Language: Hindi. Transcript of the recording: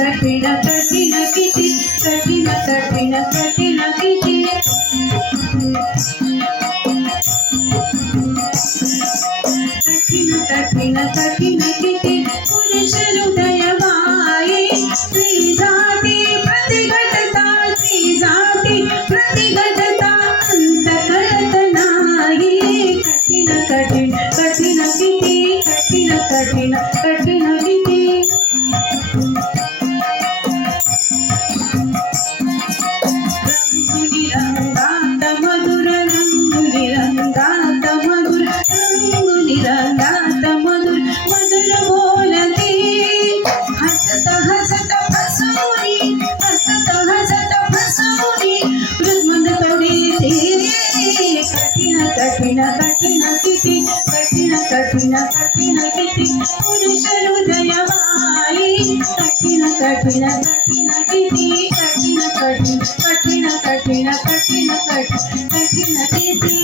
कठिन कठिन किति कठिन कठिन कठिन किति. कठिन कठिन कठिन किति. पुरुष हृदय वाये स्त्री जाति, प्रतिघटता, स्त्री जाति, प्रतिघटता अंतकरत नाये कठिन कठिन कठिन किति कठिन कठिन కఠిన కఠిన కఠిన గితి పురుష హృదయమాలి కఠిన కఠిన కఠిన గితి కఠిన కఠిన కఠిన కఠిన కఠిన కఠిన కఠిన గితి